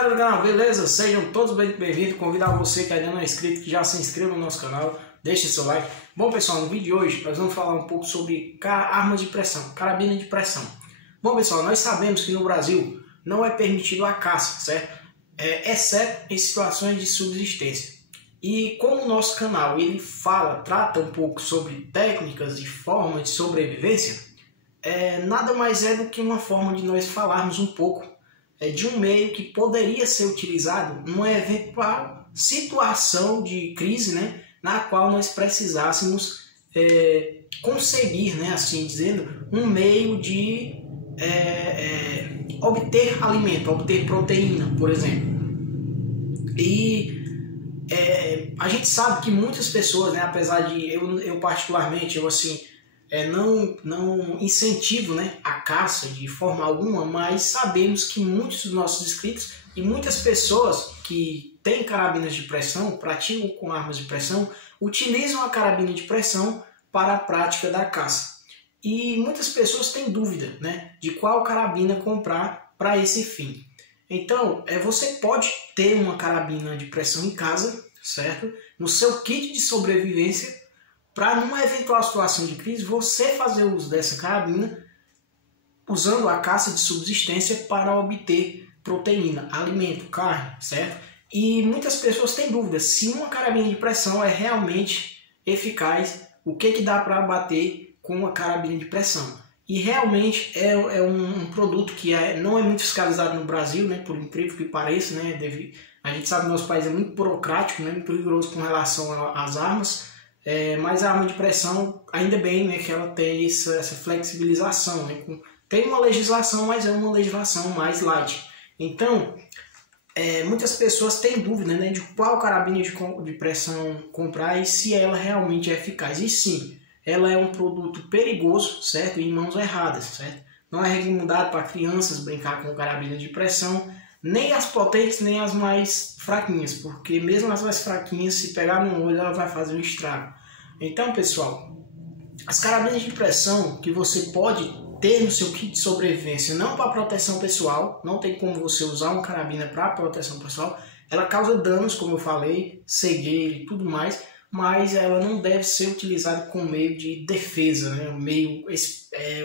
Fala galera do canal, beleza? Sejam todos bem-vindos. Convidar você que ainda não é inscrito, que já se inscreva no nosso canal, deixe seu like. Bom pessoal, no vídeo de hoje nós vamos falar um pouco sobre armas de pressão, carabina de pressão. Bom pessoal, nós sabemos que no Brasil não é permitido a caça, certo? Exceto em situações de subsistência. E como o nosso canal ele trata um pouco sobre técnicas e formas de sobrevivência, nada mais é do que uma forma de nós falarmos um pouco de um meio que poderia ser utilizado numa eventual situação de crise, né, na qual nós precisássemos conseguir, né, assim dizendo, um meio de obter alimento, obter proteína, por exemplo. E a gente sabe que muitas pessoas, né, apesar de eu particularmente, não incentivo, né, a caça de forma alguma, mas sabemos que muitos dos nossos inscritos e muitas pessoas que têm carabinas de pressão, praticam com armas de pressão, utilizam a carabina de pressão para a prática da caça. E muitas pessoas têm dúvida, né, de qual carabina comprar para esse fim. Então, você pode ter uma carabina de pressão em casa, certo? No seu kit de sobrevivência, para numa eventual situação de crise, você fazer uso dessa carabina usando a caça de subsistência para obter proteína, alimento, carne, certo? E muitas pessoas têm dúvidas se uma carabina de pressão é realmente eficaz, o que dá para bater com uma carabina de pressão. E realmente é um produto que não é muito fiscalizado no Brasil, né, por incrível que pareça, né, a gente sabe que nosso país é muito burocrático, né, muito rigoroso com relação às armas. Mas a arma de pressão, ainda bem, né, que ela tem essa flexibilização, né, tem uma legislação, mas é uma legislação mais light. Então, muitas pessoas têm dúvida, né, de qual carabina de pressão comprar e se ela realmente é eficaz. E sim, ela é um produto perigoso, certo, em mãos erradas, certo? Não é recomendado para crianças brincar com carabina de pressão, nem as potentes, nem as mais fraquinhas, porque mesmo as mais fraquinhas, se pegar no olho, ela vai fazer um estrago. Então, pessoal, as carabinas de pressão que você pode ter no seu kit de sobrevivência, não para proteção pessoal, não tem como você usar uma carabina para proteção pessoal, ela causa danos, como eu falei, cegueira e tudo mais, mas ela não deve ser utilizada como meio de defesa, né?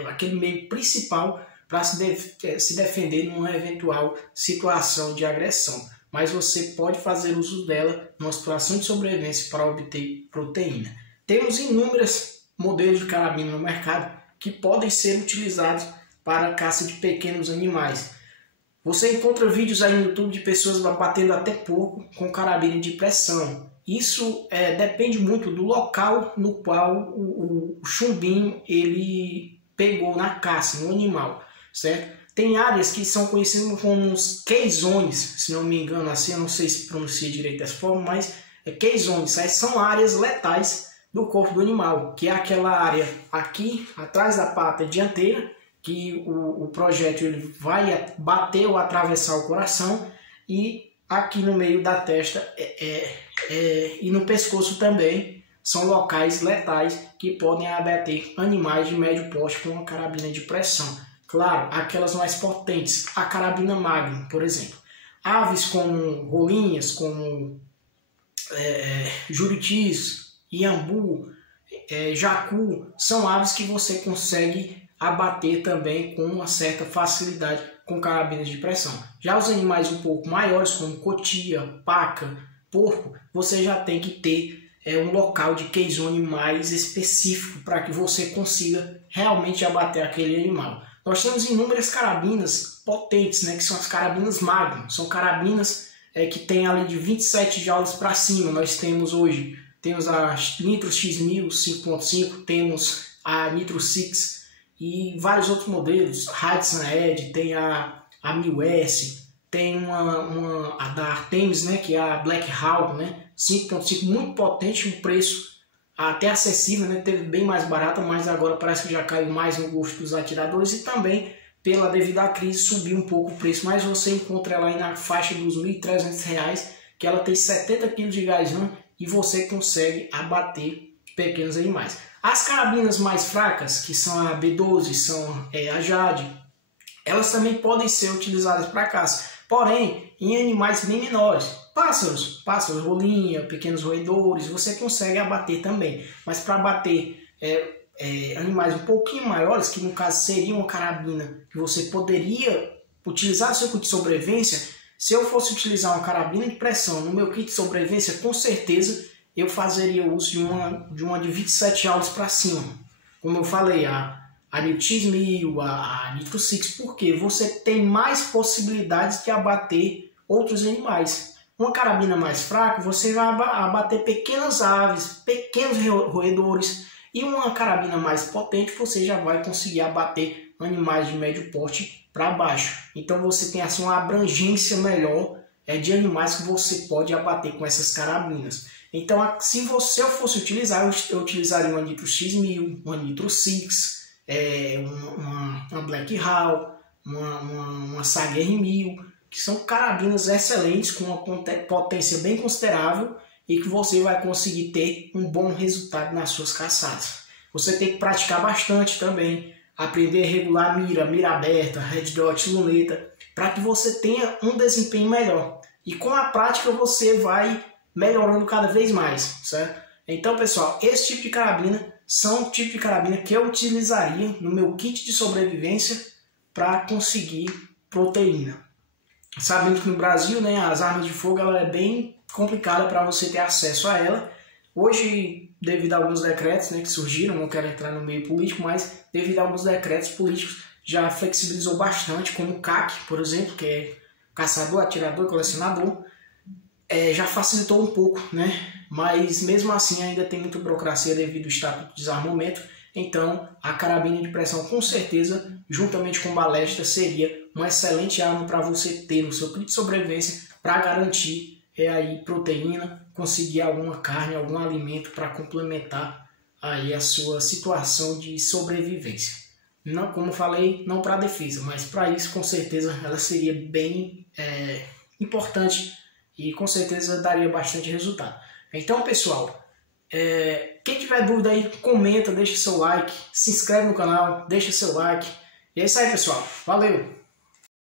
Aquele meio principal para se defender numa eventual situação de agressão. Mas você pode fazer uso dela numa situação de sobrevivência para obter proteína. Temos inúmeros modelos de carabina no mercado que podem ser utilizados para a caça de pequenos animais. Você encontra vídeos aí no YouTube de pessoas batendo até porco com carabina de pressão. Isso depende muito do local no qual o chumbinho ele pegou na caça, no animal, certo? Tem áreas que são conhecidas como os K-zones, se não me engano, assim, eu não sei se pronuncia direito dessa forma, mas K-zones, são áreas letais do corpo do animal, que é aquela área aqui, atrás da pata dianteira, que o projétil ele vai bater ou atravessar o coração, e aqui no meio da testa e no pescoço também são locais letais que podem abater animais de médio porte com uma carabina de pressão. Claro, aquelas mais potentes, a carabina Magnum, por exemplo. Aves como rolinhas, como juritis, iambu, jacu, são aves que você consegue abater também com uma certa facilidade com carabinas de pressão. Já os animais um pouco maiores, como cotia, paca, porco, você já tem que ter um local de K-zone mais específico para que você consiga realmente abater aquele animal. Nós temos inúmeras carabinas potentes, né, que são as carabinas Magnum. São carabinas que tem ali de 27 joules para cima. Nós temos hoje, temos a Nitro X1000 5.5, temos a Nitro 6 e vários outros modelos. Hudson Edge, tem a 1000S, tem a da Artemis, né, que é a Black Hawk, né, 5.5, muito potente, um preço até acessível, né? Teve bem mais barata, mas agora parece que já caiu mais no gosto dos atiradores e também pela devido à crise subiu um pouco o preço, mas você encontra ela aí na faixa dos R$ 1.300, que ela tem 70 kg de gás e você consegue abater pequenos animais. As carabinas mais fracas, que são a B12, são a Jade, elas também podem ser utilizadas para caça, Porém, em animais bem menores, pássaros, rolinha, pequenos roedores, você consegue abater também. Mas para abater animais um pouquinho maiores, que no caso seria uma carabina, que você poderia utilizar o seu kit de sobrevivência, se eu fosse utilizar uma carabina de pressão no meu kit de sobrevivência, com certeza eu fazeria uso de uma de 27 joules para cima. Como eu falei, a Nitro X1000, a Nitro Six, porque você tem mais possibilidades de abater outros animais. Uma carabina mais fraca, você vai abater pequenas aves, pequenos roedores, e uma carabina mais potente, você já vai conseguir abater animais de médio porte para baixo. Então você tem assim uma abrangência melhor de animais que você pode abater com essas carabinas. Então, se eu fosse utilizar, eu utilizaria uma Nitro X1000, uma Nitro Six, uma Black Hawk, uma Saga R1000, que são carabinas excelentes com uma potência bem considerável e que você vai conseguir ter um bom resultado nas suas caçadas. Você tem que praticar bastante também, aprender a regular mira aberta, red dot, luneta, para que você tenha um desempenho melhor. E com a prática você vai melhorando cada vez mais, certo? Então, pessoal, esse tipo de carabina são o tipo de carabina que eu utilizaria no meu kit de sobrevivência para conseguir proteína. Sabendo que no Brasil, né, as armas de fogo ela é bem complicada para você ter acesso a ela. Hoje, devido a alguns decretos, né, que surgiram, não quero entrar no meio político, mas devido a alguns decretos políticos já flexibilizou bastante, como o CAC, por exemplo, que é caçador, atirador, colecionador, já facilitou um pouco, né? Mas mesmo assim ainda tem muita burocracia devido ao Estatuto de Desarmamento. Então a carabina de pressão com certeza, juntamente com balestra, seria uma excelente arma para você ter no seu kit de sobrevivência para garantir aí proteína, conseguir alguma carne, algum alimento para complementar aí a sua situação de sobrevivência. Não, como falei, não para defesa, mas para isso com certeza ela seria bem importante e com certeza daria bastante resultado. Então, pessoal, quem tiver dúvida aí, comenta, deixa seu like, se inscreve no canal, deixa seu like. E é isso aí, pessoal. Valeu!